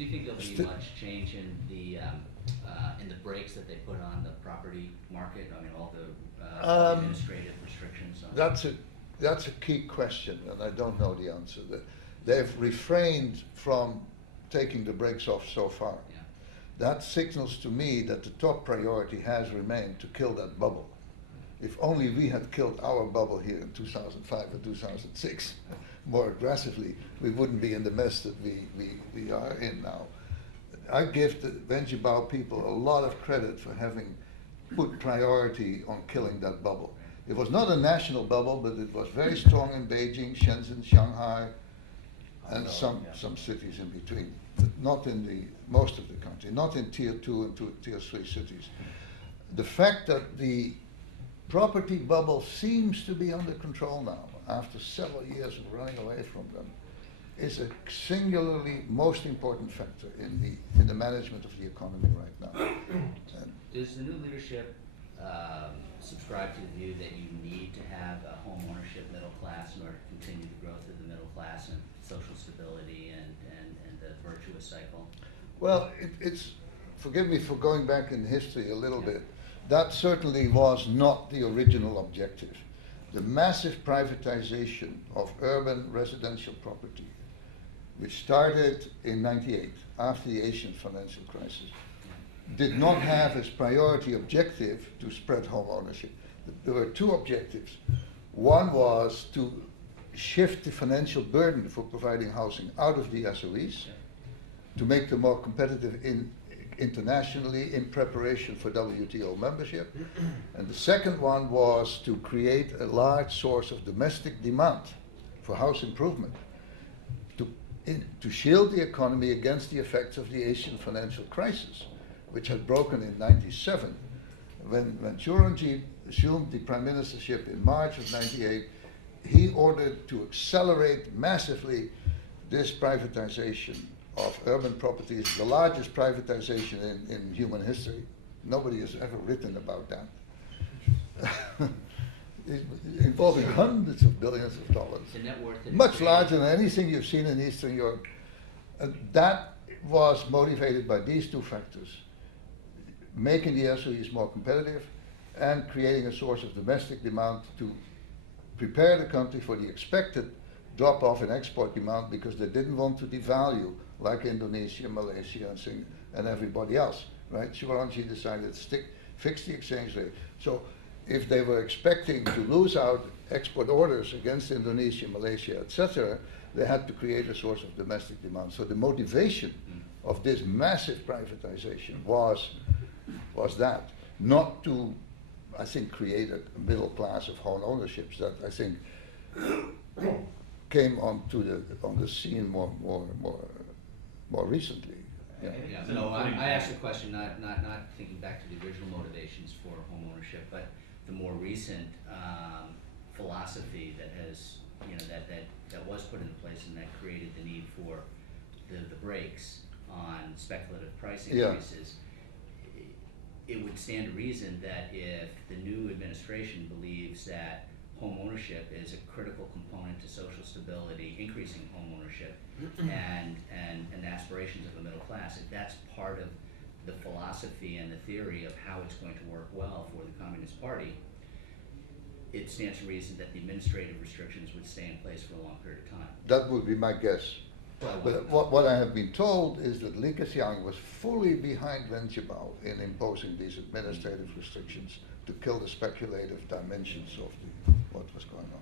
Do you think there'll be much change in the brakes that they put on the property market? I mean, all the administrative restrictions on That's a key question, and I don't know the answer. They've refrained from taking the brakes off so far. Yeah. That signals to me that the top priority has remained to kill that bubble. If only we had killed our bubble here in 2005 or 2006 more aggressively, we wouldn't be in the mess that we are in now. I give the Wenjibao people a lot of credit for having put priority on killing that bubble. It was not a national bubble, but it was very strong in Beijing, Shenzhen, Shanghai, and some cities in between. But not in the most of the country, not in tier 2 and tier 3 cities. The fact that the property bubble seems to be under control now, after several years of running away from them, is a singularly most important factor in the management of the economy right now. Does the new leadership subscribe to the view that you need to have a home ownership middle class in order to continue the growth of the middle class and social stability and the virtuous cycle? Well, it's forgive me for going back in history a little bit. That certainly was not the original objective. The massive privatization of urban residential property, which started in '98 after the Asian financial crisis, did not have as priority objective to spread home ownership. There were two objectives. One was to shift the financial burden for providing housing out of the SOEs, to make them more competitive internationally in preparation for WTO membership. And the second one was to create a large source of domestic demand for house improvement, to shield the economy against the effects of the Asian financial crisis, which had broken in '97. When Churanji assumed the prime ministership in March of '98, he ordered to accelerate massively this privatization of urban properties, the largest privatization in human history. Nobody has ever written about that. Involving hundreds of billions of dollars. The net worth much larger than anything you've seen in Eastern Europe. That was motivated by these two factors: making the SOEs more competitive and creating a source of domestic demand to prepare the country for the expected drop-off in export demand, because they didn't want to devalue like Indonesia, Malaysia, and everybody else, right? Churanji decided to fix the exchange rate. So if they were expecting to lose out export orders against Indonesia, Malaysia, etc., they had to create a source of domestic demand. So the motivation of this massive privatization was that, not to, I think, create a middle class of home ownerships that I think came on the scene more recently. Yeah. No, I asked the question not thinking back to the original motivations for home ownership, but the more recent philosophy that has, that was put into place and that created the need for the brakes on speculative price increases. It would stand to reason that if the new administration believes that home ownership is a critical component to social stability, increasing home ownership, and the aspirations of the middle class, if that's part of the philosophy and the theory of how it's going to work well for the Communist Party, it stands to reason that the administrative restrictions would stay in place for a long period of time. That would be my guess. But what I have been told is that Li Keqiang was fully behind Wen Jiabao in imposing these administrative restrictions to kill the speculative dimensions of what was going on.